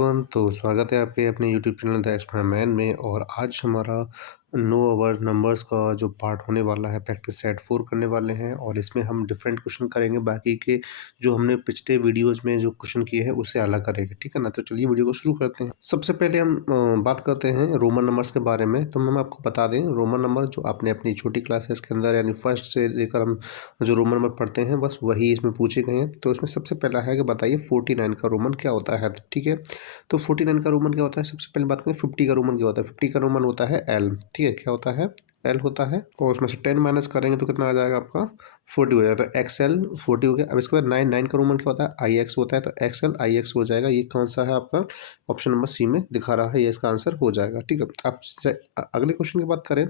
तो स्वागत है आपके अपने YouTube channel the explorer man में। और आज हमारा नो अवर नंबर्स का जो पार्ट होने वाला है, प्रैक्टिस सेट 4 करने वाले हैं। और इसमें हम डिफरेंट क्वेश्चन करेंगे, बाकी के जो हमने पिछले वीडियोस में जो क्वेश्चन किए हैं उससे अलग करेंगे, ठीक है ना। तो चलिए वीडियो को शुरू करते हैं। सबसे पहले हम बात करते हैं रोमन नंबर्स के बारे में। तो हम आपको बता दें, रोमन नंबर जो आपने अपनी छोटी क्लासेस के अंदर यानी फर्स्ट से लेकर हम जो रोमन नंबर पढ़ते हैं बस वही इसमें पूछे गए हैं। तो इसमें सबसे पहला है कि बताइए 49 का रोमन क्या होता है, ठीक है। तो 49 का रोमन क्या होता है, सबसे पहले बात करें 50 का रोमन क्या होता है। 50 का रोमन होता है एल, ठीक है। क्या होता है, एल होता है। और उसमें से 10 माइनस करेंगे तो कितना आ जाएगा आपका 40 हो जाएगा। तो एक्स एल 40 हो गया। अब इसके बाद 9 का रोमन क्या होता है, आई एक्स होता है। तो एक्स एल आई एक्स हो जाएगा। ये कौन सा है आपका, ऑप्शन नंबर सी में दिखा रहा है, ये इसका आंसर हो जाएगा, ठीक है। अब अगले क्वेश्चन की बात करें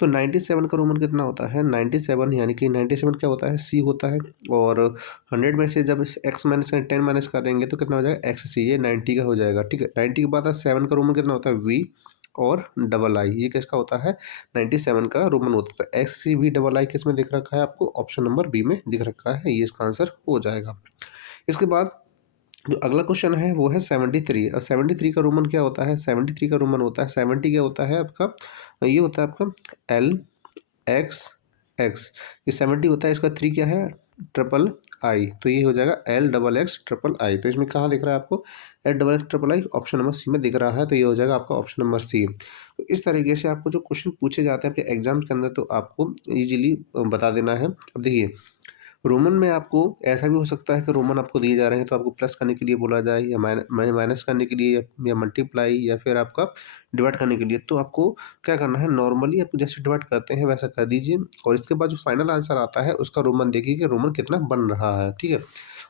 तो 97 का रोमन कितना होता है। 97 यानी कि 97 क्या होता है, सी होता है। और 100 में से जब एक्स माइनस करें 10 माइनस करेंगे तो कितना हो जाएगा, एक्स सी, ये 90 का हो जाएगा, ठीक है। 90 के बाद 7 का रोमन कितना होता है, वी और डबल आई, ये किसका होता है, 97 का रोमन होता है। X C V double I किस में दिख रखा है आपको, ऑप्शन नंबर बी में दिख रखा है, ये इसका आंसर हो जाएगा। इसके बाद जो अगला क्वेश्चन है वो है 73। और 73 का रोमन क्या होता है, 73 का रोमन होता है 70 क्या होता है आपका, ये होता है आपका एल एक्स एक्स, ये 70 होता है। इसका 3 क्या है, ट्रिपल आई। तो ये हो जाएगा L double X triple I. तो इसमें कहाँ दिख रहा है आपको, L double X triple I, option number C में दिख रहा है। तो ये हो जाएगा आपका ऑप्शन नंबर सी। तो इस तरीके से आपको जो क्वेश्चन पूछे जाते हैं अपने एग्जाम के अंदर तो आपको इजीली बता देना है। अब देखिए, रोमन में आपको ऐसा भी हो सकता है कि रोमन आपको दिए जा रहे हैं तो आपको प्लस करने के लिए बोला जाए, या माइनस करने के लिए, या मल्टीप्लाई, या फिर आपका डिवाइड करने के लिए। तो आपको क्या करना है, नॉर्मली आप जैसे डिवाइड करते हैं वैसा कर दीजिए। और इसके बाद जो फाइनल आंसर आता है उसका रोमन देखिए कि रोमन कितना बन रहा है, ठीक है।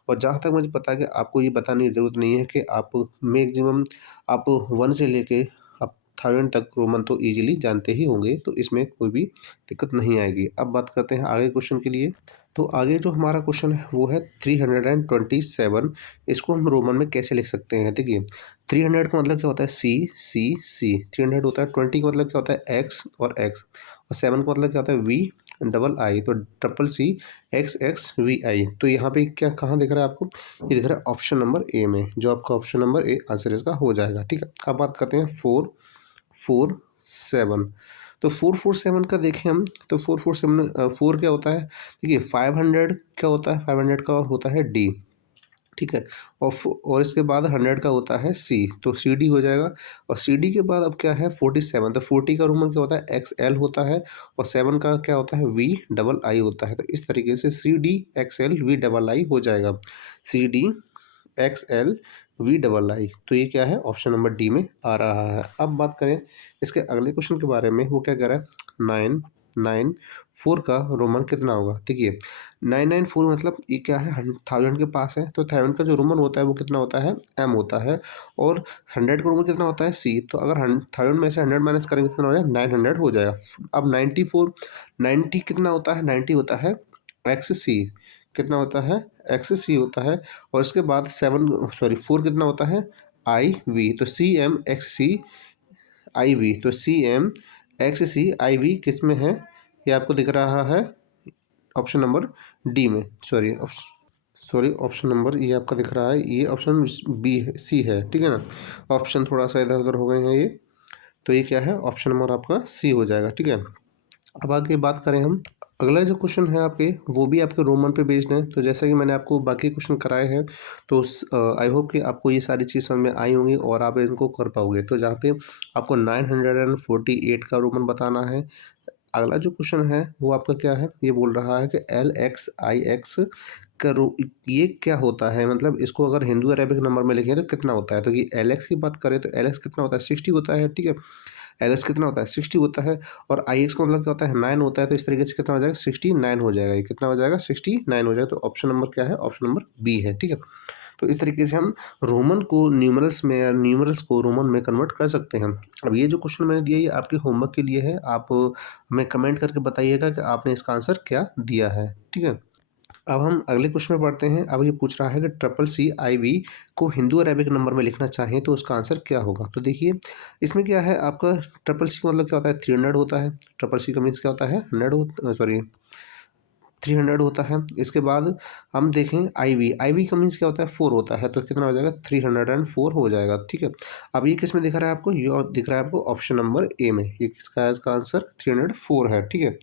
और जहाँ तक मुझे पता है कि आपको ये बताने की ज़रूरत नहीं है कि आप मैक्सिमम आप 1 से लेके आप 1000 तक रोमन तो ईजिली जानते ही होंगे, तो इसमें कोई भी दिक्कत नहीं आएगी। अब बात करते हैं आगे क्वेश्चन के लिए। तो आगे जो हमारा क्वेश्चन है वो है 327। इसको हम रोमन में कैसे लिख सकते हैं, देखिए 300 का मतलब क्या होता है, सी सी सी, 300 होता है। 20 का मतलब क्या होता है, एक्स और एक्स। और 7 का मतलब क्या होता है, वी डबल आई। तो triple C X X V I. तो यहाँ पे क्या कहाँ दिख रहा है आपको, ये दिख रहा है ऑप्शन नंबर ए में, जो आपका ऑप्शन नंबर ए आंसर इसका हो जाएगा, ठीक है। अब बात करते हैं 447। तो 447 का देखें हम, तो 447 4 क्या होता है, देखिए 500 क्या होता है, 500 का होता है डी, ठीक है। और इसके बाद 100 का होता है सी, तो सी डी हो जाएगा। और सी डी के बाद अब क्या है 47। तो 40 का रोमन क्या होता है, एक्स एल होता है। और 7 का क्या होता है, वी डबल आई होता है। तो इस तरीके से C D X L V double I हो जाएगा, C D X L V double I. तो ये क्या है, ऑप्शन नंबर डी में आ रहा है। अब बात करें इसके अगले क्वेश्चन के बारे में, वो क्या कह रहा है, 994 का रोमन कितना होगा। देखिए 994 मतलब ये क्या है, 1000 के पास है। तो 1000 का जो रोमन होता है वो कितना होता है, एम होता है। और 100 का रोमन कितना होता है, सी। तो अगर 1000 में से 100 माइनस करेंगे कितना हो जाएगा, 900 हो जाएगा। अब 94 90 कितना होता है, 90 होता है एक्स सी, कितना होता है, एक्स सी होता है। और इसके बाद 4 कितना होता है, आई वी। तो C M X C I V. तो C M X C I V किस में है, ये आपको दिख रहा है ऑप्शन नंबर डी में। सॉरी ऑप्शन नंबर ये आपका दिख रहा है, ये ऑप्शन बी सी है, ठीक है ना। ऑप्शन थोड़ा सा इधर उधर हो गए हैं ये। तो ये क्या है, ऑप्शन नंबर आपका सी हो जाएगा, ठीक है। अब आगे बात करें हम, अगला जो क्वेश्चन है आपके वो भी आपके रोमन पे बेस्ड है। तो जैसा कि मैंने आपको बाकी क्वेश्चन कराए हैं तो आई होप कि आपको ये सारी चीज़ समझ में आई होंगी और आप इनको कर पाओगे। तो जहाँ पे आपको 948 का रोमन बताना है। अगला जो क्वेश्चन है वो आपका क्या है, ये बोल रहा है कि एल एक्स आई एक्स का ये क्या होता है, मतलब इसको अगर हिंदू अरेबिक नंबर में लिखें तो कितना होता है। तो ये एल एक्स की बात करें तो एल एक्स कितना होता है, 60 होता है, ठीक है। एल एक्स कितना होता है, 60 होता है। और आई एक्स का मतलब क्या होता है, 9 होता है। तो इस तरीके से कितना हो जाएगा, 69 हो जाएगा। ये कितना हो जाएगा, 69 हो जाएगा। तो ऑप्शन नंबर क्या है, ऑप्शन नंबर बी है, ठीक है। तो इस तरीके से हम रोमन को न्यूमरल्स में या न्यूमरल्स को रोमन में कन्वर्ट कर सकते हैं। अब ये जो क्वेश्चन मैंने दिया ये आपके होमवर्क के लिए है, आप हमें कमेंट करके बताइएगा कि आपने इसका आंसर क्या दिया है, ठीक है। अब हम अगले क्वेश्चन में पढ़ते हैं। अब ये पूछ रहा है कि ट्रिपल सी आई वी को हिंदू अरेबिक नंबर में लिखना चाहें तो उसका आंसर क्या होगा। तो देखिए इसमें क्या है, आपका ट्रिपल सी मतलब क्या होता है, 300 होता है। ट्रिपल सी का मीन्स क्या होता है, 100 सॉरी 300 होता है। इसके बाद हम देखें आईवी का मीन्स क्या होता है, 4 होता है, तो कितना हो जाएगा 304 हो जाएगा, ठीक है। अब ये किस में दिखा रहा है आपको, ये दिख रहा है आपको ऑप्शन नंबर ए में, ये किसका है, इसका आंसर 304 है, ठीक है।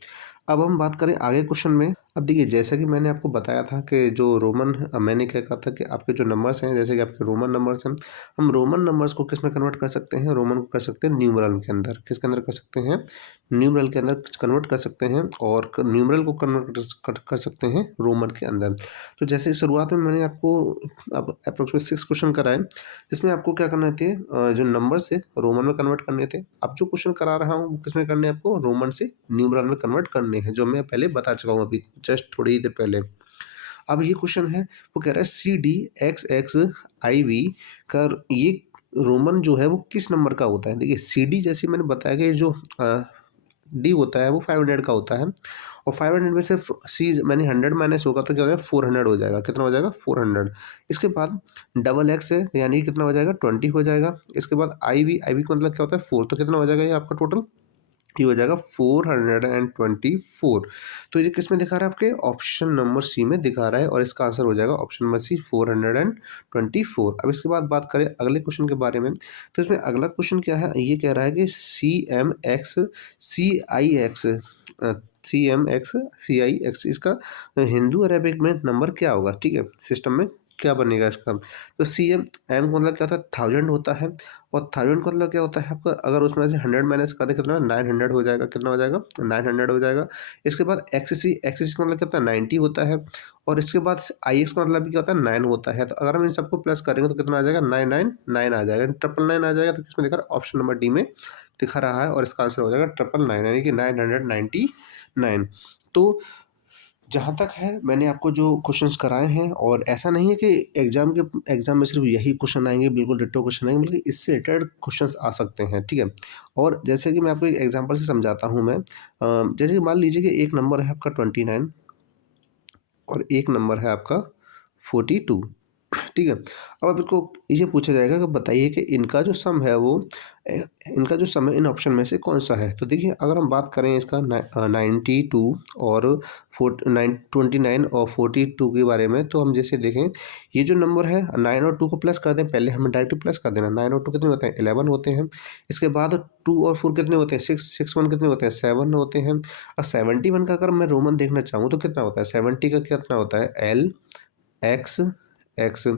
अब हम बात करें आगे क्वेश्चन में। अब देखिए जैसा कि मैंने आपको बताया था कि जो रोमन, मैंने क्या कहा था कि आपके जो नंबर्स हैं, जैसे कि आपके रोमन नंबर्स हैं, हम रोमन नंबर्स को किस में कन्वर्ट कर सकते हैं, रोमन को कर सकते हैं न्यूमरल के अंदर, किसके अंदर कर सकते हैं, न्यूमरल के अंदर कन्वर्ट कर सकते हैं, और न्यूमरल को कन्वर्ट कर सकते हैं रोमन के अंदर। तो जैसे शुरुआत में मैंने आपको अब अप्रोक्सीमेट 6 क्वेश्चन कराए, जिसमें आपको क्या करना थे, जो नंबर्स है रोमन में कन्वर्ट करने थे। अब जो क्वेश्चन करा रहा हूँ वो किसमें करने हैं, आपको रोमन से न्यूमरल में कन्वर्ट करने हैं, जो मैं पहले बता चुका हूँ अभी जस्ट थोड़ी ही देर पहले। अब ये क्वेश्चन है, वो कह रहा है C D X X I V का ये रोमन जो है वो किस नंबर का होता है। देखिए सी डी जैसे मैंने बताया कि जो डी होता है वो 500 का होता है, और 500 में से सी मैंने 100 माइनस होगा तो क्या हो जाएगा 400 हो जाएगा, कितना हो जाएगा 400। इसके बाद डबल एक्स है यानी कितना हो जाएगा 20 हो जाएगा। इसके बाद आई वी का मतलब क्या होता है 4, तो कितना हो जाएगा ये आपका टोटल, ये हो जाएगा 424। तो ये किस में दिखा रहा है, आपके ऑप्शन नंबर सी में दिखा रहा है, और इसका आंसर हो जाएगा ऑप्शन नंबर सी 424। अब इसके बाद बात करें अगले क्वेश्चन के बारे में, तो इसमें अगला क्वेश्चन क्या है, ये कह रहा है कि सी एम एक्स इसका हिंदू अरेबिक में नंबर क्या होगा, ठीक है, सिस्टम में क्या बनेगा इसका। तो एम का मतलब क्या होता है 1000 होता है, और 1000 का मतलब क्या होता है आपका, अगर उसमें से 100 माइनस कर दे कितना 900 हो जाएगा, कितना हो जाएगा 900 हो जाएगा। इसके बाद एक्स का मतलब क्या होता है 90 होता है, और इसके बाद आई एक्स का मतलब भी क्या होता है 9 होता है। तो अगर हम इन सबको प्लस करेंगे तो कितना आ जाएगा 999 आ जाएगा, 999 आ जाएगा, तो किसमें दिखा रहा है ऑप्शन नंबर डी में दिखा रहा है, और इसका आंसर हो जाएगा 999 यानी कि 999। तो जहाँ तक है मैंने आपको जो क्वेश्चंस कराए हैं, और ऐसा नहीं है कि एग्जाम में सिर्फ यही क्वेश्चन आएंगे, बिल्कुल डिट्टो क्वेश्चन आएंगे, बल्कि इससे रिलेटेड क्वेश्चंस आ सकते हैं, ठीक है। और जैसे कि मैं आपको एक एग्जांपल से समझाता हूँ मैं, जैसे कि मान लीजिए कि एक नंबर है आपका 29 और एक नंबर है आपका 42, ठीक है। अब इसको ये पूछा जाएगा कि बताइए कि इनका जो सम है वो इनका जो सम है इन ऑप्शन में से कौन सा है। तो देखिए अगर हम बात करें इसका 92 और 29 और 42 के बारे में, तो हम जैसे देखें ये जो नंबर है 9 और 2 को प्लस कर दें, पहले हमें डायरेक्ट प्लस कर देना। 9 और 2 कितने होते हैं 11 होते हैं। इसके बाद 2 और 4 कितने होते हैं 6 1 कितने होते हैं 7 होते हैं। और 71 का अगर मैं रोमन देखना चाहूँ तो कितना होता है, 70 का कितना होता है एल एक्स एक्स, और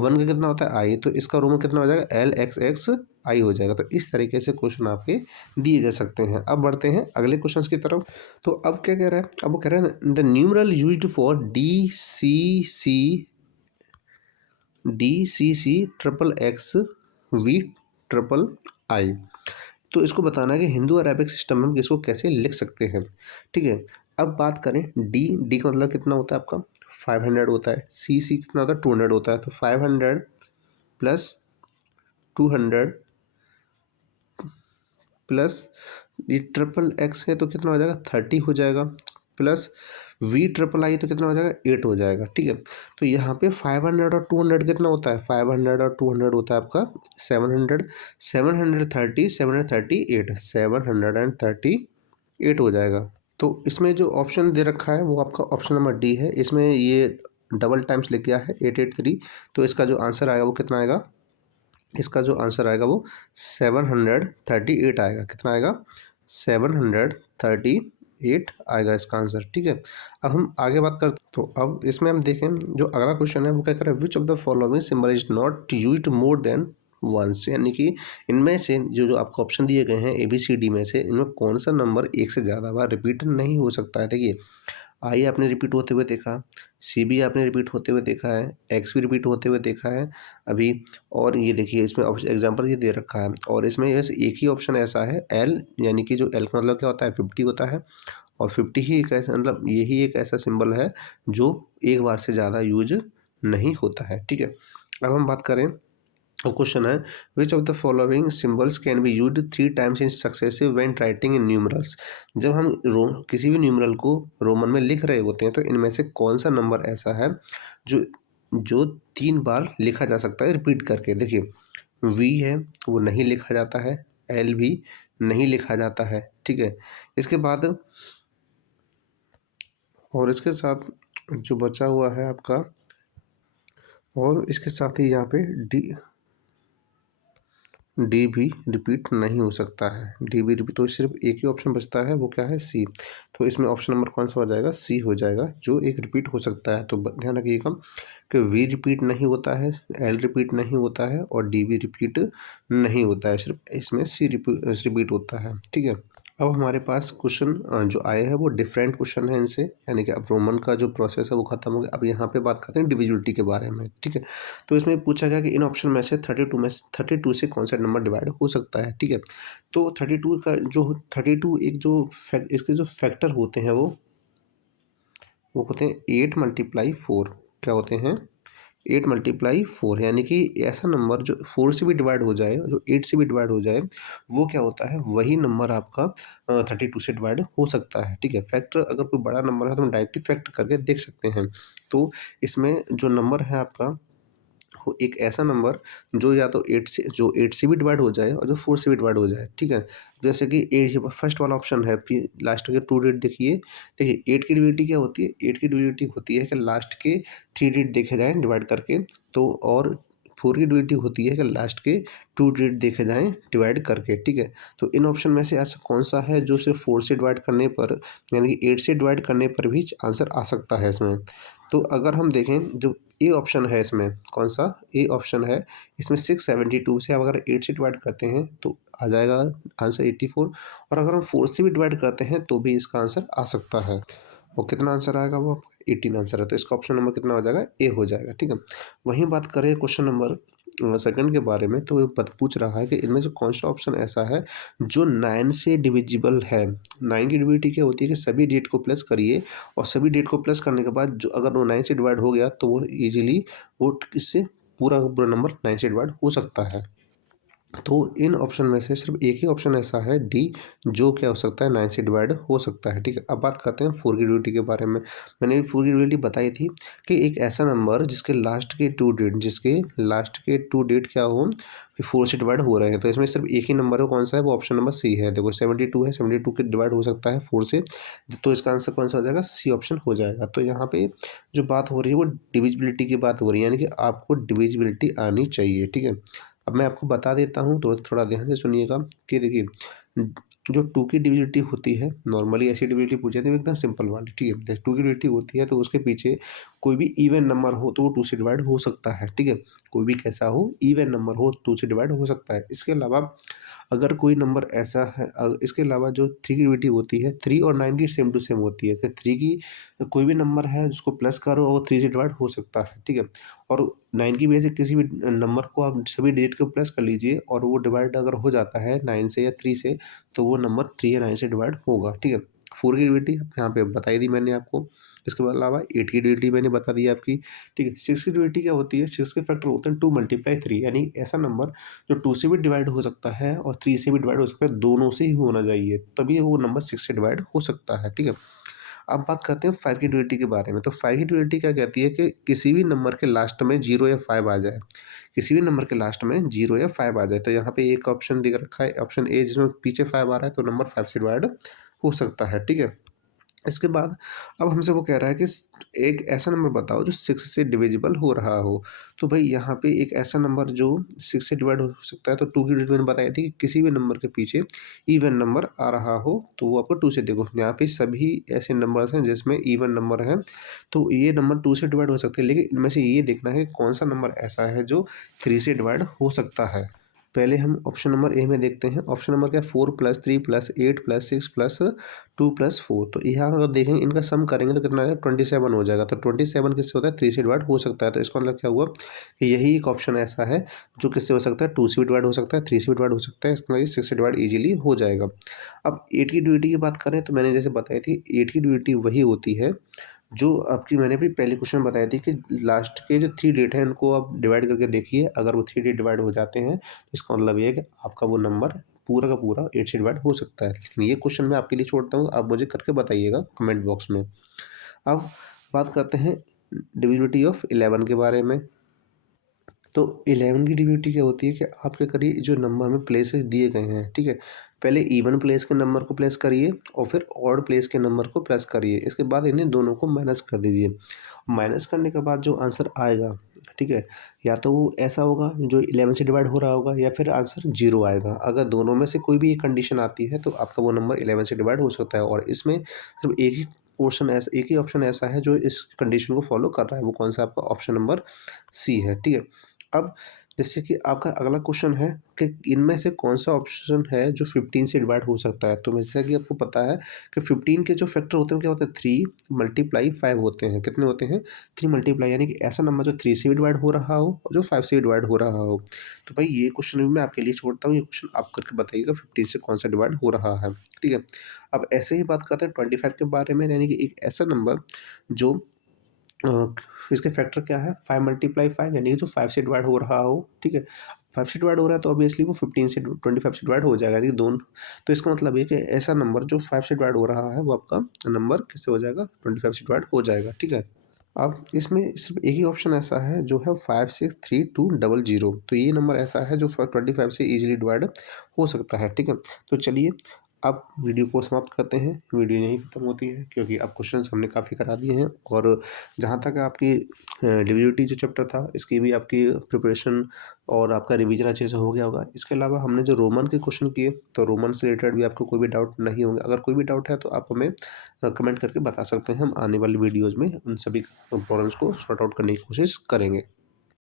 1 का कितना होता है आई, तो इसका रोमन कितना हो जाएगा एल एक्स एक्स आई हो जाएगा। तो इस तरीके से क्वेश्चन आपके दिए जा सकते हैं। अब बढ़ते हैं अगले क्वेश्चन की तरफ। तो अब क्या कह रहा है, अब वो कह रहा है the numeral used for D C C triple X V triple I. तो इसको बताना है कि हिंदू अरेबिक सिस्टम में हम इसको कैसे लिख सकते हैं, ठीक है। अब बात करें डी का मतलब कितना होता है आपका 500 होता है, सी कितना होता है 200 होता है, तो 500 प्लस 200 प्लस ये ट्रिपल एक्स है तो कितना हो जाएगा 30 हो जाएगा, प्लस वी ट्रिपल आई तो कितना हो जाएगा 8 हो जाएगा, ठीक है। तो यहाँ पे 500 और 200 कितना होता है, 500 और 200 होता है आपका 700, 738 हो जाएगा। तो इसमें जो ऑप्शन दे रखा है वो आपका ऑप्शन नंबर डी है। इसमें ये डबल टाइम्स लिख गया है 883, तो इसका जो आंसर आएगा वो कितना आएगा, इसका जो आंसर आएगा वो 738 आएगा। कितना आएगा 738 आएगा इसका आंसर, ठीक है। अब हम आगे बात करते, तो अब इसमें हम देखें जो अगला क्वेश्चन है वो क्या कर रहा है, which of the following symbol is not used more than once, यानी कि इनमें से जो जो आपको ऑप्शन दिए गए हैं ABCD में से इनमें कौन सा नंबर एक से ज़्यादा बार रिपीट नहीं हो सकता है। देखिए आई आपने रिपीट होते हुए देखा, सी भी आपने रिपीट होते हुए देखा है, एक्स भी रिपीट होते हुए देखा है अभी, और ये देखिए इसमें एग्जांपल ये दे रखा है, और इसमें बस एक ही ऑप्शन ऐसा है एल, यानी कि जो एल का मतलब क्या होता है 50 होता है, और 50 ही एक ऐसा मतलब यही एक ऐसा सिंबल है जो एक बार से ज़्यादा यूज नहीं होता है, ठीक है। अब हम बात करें, अब क्वेश्चन है which of the following symbols can be used 3 times in successive when writing in numerals. जब हम किसी भी न्यूमरल को रोमन में लिख रहे होते हैं तो इनमें से कौन सा नंबर ऐसा है जो जो 3 बार लिखा जा सकता है रिपीट करके। देखिए वी है वो नहीं लिखा जाता है, एल भी नहीं लिखा जाता है, ठीक है। इसके बाद और इसके साथ जो बचा हुआ है आपका, और इसके साथ ही यहाँ पे डी भी रिपीट नहीं हो सकता है। डी भी रिपीट, तो सिर्फ एक ही ऑप्शन बचता है, वो क्या है, सी। तो इसमें ऑप्शन नंबर कौन सा हो जाएगा, सी हो जाएगा, जो एक रिपीट हो सकता है। तो ध्यान रखिएगा कि वी रिपीट नहीं होता है, एल रिपीट नहीं होता है और डी भी रिपीट नहीं होता है, सिर्फ इसमें सी रिपीट होता है। ठीक है। अब हमारे पास क्वेश्चन जो आए हैं वो डिफरेंट क्वेश्चन है इनसे, यानी कि अब रोमन का जो प्रोसेस है वो खत्म हो गया। अब यहाँ पे बात करते हैं डिविजिबिलिटी के बारे में। ठीक है। तो इसमें पूछा गया कि इन ऑप्शन में से 32 से कौन सा नंबर डिवाइड हो सकता है। ठीक है। तो 32 का जो 32 एक जो इसके जो फैक्टर होते हैं वो होते हैं 8 × 4। क्या होते हैं, 8 × 4, यानी कि ऐसा नंबर जो 4 से भी डिवाइड हो जाए, जो 8 से भी डिवाइड हो जाए, वो क्या होता है, वही नंबर आपका 32 से डिवाइड हो सकता है। ठीक है। फैक्टर अगर कोई बड़ा नंबर है तो हम डायरेक्टली फैक्ट करके देख सकते हैं। तो इसमें जो नंबर है आपका, वो एक ऐसा नंबर जो या तो 8 से भी डिवाइड हो जाए और जो 4 से भी डिवाइड हो जाए। ठीक है। जैसे कि फर्स्ट वाला ऑप्शन है, फिर लास्ट के 2 डिजिट देखिए। देखिए 8 की डिविडिटी क्या होती है, 8 की डिविडिटी होती है कि लास्ट के 3 डिजिट देखे जाएँ डिवाइड करके, तो और 4 की डिविडिटी होती है कि लास्ट के 2 डिजिट देखे जाएँ डिवाइड करके। ठीक है। तो इन ऑप्शन में से ऐसा कौन-सा है जो सिर्फ 4 से डिवाइड करने पर, यानी कि 8 से डिवाइड करने पर भी आंसर आ सकता है इसमें। तो अगर हम देखें जो ए ऑप्शन है इसमें, कौन सा, ए ऑप्शन है इसमें, 672 से आप अगर 8 से डिवाइड करते हैं तो आ जाएगा आंसर 84, और अगर हम 4 से भी डिवाइड करते हैं तो भी इसका आंसर आ सकता है। और कितना आंसर आएगा, वो आपका 18 आंसर है। तो इसका ऑप्शन नंबर कितना हो जाएगा, ए हो जाएगा। ठीक है। वहीं बात करें क्वेश्चन नंबर सेकंड के बारे में, तो ये पूछ रहा है कि इनमें से कौन सा ऑप्शन ऐसा है जो 9 से डिविजिबल है। 9 की डिविजिबिलिटी क्या होती है कि सभी डेट को प्लस करिए, और सभी डेट को प्लस करने के बाद जो अगर वो 9 से डिवाइड हो गया तो वो ईजिली वो इससे पूरा का पूरा नंबर 9 से डिवाइड हो सकता है। तो इन ऑप्शन में से सिर्फ एक ही ऑप्शन ऐसा है, डी, जो क्या हो सकता है, 9 से डिवाइड हो सकता है। ठीक है। अब बात करते हैं 4 की ड्यूटी के बारे में। मैंने 4 की ड्यूटी बताई थी कि एक ऐसा नंबर जिसके लास्ट के 2 डिजिट क्या हो, 4 से डिवाइड हो रहे हैं। तो इसमें सिर्फ एक ही नंबर है, कौन सा है, वो ऑप्शन नंबर सी है। देखो 72 है, 72 के डिवाइड हो सकता है 4 से, तो इसका आंसर कौन सा हो जाएगा, सी ऑप्शन हो जाएगा। तो यहाँ पे जो बात हो रही है वो डिविजिबिलिटी की बात हो रही है, यानी कि आपको डिविजिबिलिटी आनी चाहिए। ठीक है। अब मैं आपको बता देता हूँ, तो थोड़ा ध्यान से सुनिएगा कि देखिए जो 2 की डिविजिबिलिटी होती है, नॉर्मली ऐसी डिविजिबिलिटी पूछी जाती है एकदम सिंपल वाली। ठीक है। जैसे 2 की डिविजिबिलिटी होती है तो उसके पीछे कोई भी इवन नंबर हो तो वो 2 से डिवाइड हो सकता है। ठीक है। कोई भी कैसा हो, इवन नंबर हो, 2 से डिवाइड हो सकता है। इसके अलावा अगर कोई नंबर ऐसा है, इसके अलावा जो 3 की डिविजिबिलिटी होती है, 3 और 9 की सेम टू सेम होती है कि 3 की कोई भी नंबर है जिसको प्लस करो और 3 से डिवाइड हो सकता है। ठीक है। और 9 की वजह से किसी भी नंबर को आप सभी डिजिट को प्लस कर लीजिए और वो डिवाइड अगर हो जाता है 9 से या 3 से, तो वो नंबर 3 या 9 से डिवाइड होगा। ठीक है। 4 की डिविजिबिलिटी यहाँ पे बताई दी मैंने आपको। इसके अलावा 8 की डिविजिबिलिटी मैंने बता दी आपकी। ठीक है। 6 की डिविजिबिलिटी क्या होती है, 6 के फैक्टर होते हैं 2 × 3, यानी ऐसा नंबर जो 2 से भी डिवाइड हो सकता है और 3 से भी डिवाइड हो सकता है, दोनों से ही होना चाहिए, तभी वो नंबर 6 से डिवाइड हो सकता है। ठीक है। अब बात करते हैं 5 की ड्यूरेबिलिटी के बारे में। तो 5 की ड्यूरेबिलिटी क्या कहती है कि किसी भी नंबर के लास्ट में 0 या 5 आ जाए। किसी भी नंबर के लास्ट में 0 या 5 आ जाए। तो यहाँ पे एक ऑप्शन दिख रखा है, ऑप्शन ए, जिसमें पीछे 5 आ रहा है तो नंबर 5 से डिवाइड हो सकता है। ठीक है। इसके बाद अब हमसे वो कह रहा है कि एक ऐसा नंबर बताओ जो 6 से डिविजिबल हो रहा हो। तो भाई यहाँ पे एक ऐसा नंबर जो 6 से डिवाइड हो सकता है, तो 2 की डिजिट मैंने बताई थी कि किसी भी नंबर के पीछे इवन नंबर आ रहा हो तो वो आपको 2 से, देखो यहाँ पे सभी ऐसे नंबर्स हैं जिसमें इवन नंबर है, तो ये नंबर 2 से डिवाइड हो सकते हैं, लेकिन इनमें से ये देखना है कौन सा नंबर ऐसा है जो 3 से डिवाइड हो सकता है। पहले हम ऑप्शन नंबर ए में देखते हैं। ऑप्शन नंबर क्या है, 4 + 3 + 8 + 6 + 2 + 4। तो यहाँ अगर देखेंगे इनका सम करेंगे तो कितना आएगा, 27 हो जाएगा। तो 27 किससे होता है, 3 से डिवाइड हो सकता है। तो इसका मतलब क्या हुआ कि यही एक ऑप्शन ऐसा है जो किससे हो सकता है, 2 से भी डिवाइड हो सकता है, 3 से भी डिवाइड हो सकता है। इसका मतलब 6 से डिवाइड ईजिली हो जाएगा। अब 8 की ड्यूटी की बात करें तो मैंने जैसे बताई थी, 8 की ड्यूटी वही होती है जो आपकी, मैंने भी पहले क्वेश्चन बताई थी कि लास्ट के जो 3 डेट हैं इनको आप डिवाइड करके देखिए। अगर वो 3 डेट डिवाइड हो जाते हैं तो इसका मतलब ये है कि आपका वो नंबर पूरा का पूरा 8 से डिवाइड हो सकता है। लेकिन ये क्वेश्चन मैं आपके लिए छोड़ता हूँ, आप मुझे करके बताइएगा कमेंट बॉक्स में। अब बात करते हैं डिविजिबिलिटी ऑफ 11 के बारे में। तो 11 की डिविनिटी क्या होती है कि आपके करिए जो नंबर में प्लेसेस दिए गए हैं, ठीक है? पहले इवन प्लेस के नंबर को प्लेस करिए और फिर ऑड प्लेस के नंबर को प्लेस करिए। इसके बाद इन्हें दोनों को माइनस कर दीजिए। माइनस करने के बाद जो आंसर आएगा, ठीक है? या तो वो ऐसा होगा जो 11 से डिवाइड हो रहा होगा या फिर आंसर 0 आएगा। अगर दोनों में से कोई भी एक कंडीशन आती है तो आपका वो नंबर 11 से डिवाइड हो सकता है और इसमें सिर्फ़ एक ही ऑप्शन ऐसा है जो इस कंडीशन को फ़ॉलो कर रहा है। वो कौन-सा आपका ऑप्शन नंबर सी है, ठीक है? अब जैसे कि आपका अगला क्वेश्चन है कि इनमें से कौन-सा ऑप्शन है जो 15 से डिवाइड हो सकता है? तो जैसा कि आपको पता है कि 15 के जो फैक्टर होते हैं, क्या होता है 3 मल्टीप्लाई 5 होते हैं। कितने होते हैं? 3 मल्टीप्लाई यानी कि ऐसा नंबर जो 3 से भी डिवाइड हो रहा हो और जो 5 से भी डिवाइड हो रहा हो। तो भाई ये क्वेश्चन भी मैं आपके लिए छोड़ता हूँ, ये क्वेश्चन आप करके बताइएगा 15 से कौन-सा डिवाइड हो रहा है, ठीक है? अब ऐसे ही बात करते हैं 25 के बारे में, यानी कि एक ऐसा नंबर जो अ, इसके फैक्टर क्या है 5 मल्टीप्लाई 5 यानी कि जो 5 से डिवाइड हो रहा हो, ठीक है? 5 से डिवाइड हो रहा है तो ऑब्वियसली वो 15 से 25 से डिवाइड हो जाएगा, यानी कि दोनों। तो इसका मतलब ये है कि ऐसा नंबर जो 5 से डिवाइड हो रहा है वो आपका नंबर किससे हो जाएगा 25 से डिवाइड हो जाएगा, ठीक है? अब इसमें सिर्फ एक ही ऑप्शन ऐसा है जो है 563200, तो ये नंबर ऐसा है जो 25 से इजीली डिवाइड हो सकता है, ठीक है? तो चलिए अब वीडियो को समाप्त करते हैं। वीडियो यहीं खत्म होती है क्योंकि अब क्वेश्चंस हमने काफ़ी करा दिए हैं और जहाँ तक आपकी डिविनिटी जो चैप्टर था इसकी भी आपकी प्रिपरेशन और आपका रिवीजन अच्छे से हो गया होगा। इसके अलावा हमने जो रोमन के क्वेश्चन किए तो रोमन से रिलेटेड भी आपको कोई भी डाउट नहीं होंगे। अगर कोई भी डाउट है तो आप हमें कमेंट करके बता सकते हैं। हम आने वाली वीडियोज़ में उन सभी प्रॉब्लम्स को सॉर्ट आउट करने की कोशिश करेंगे।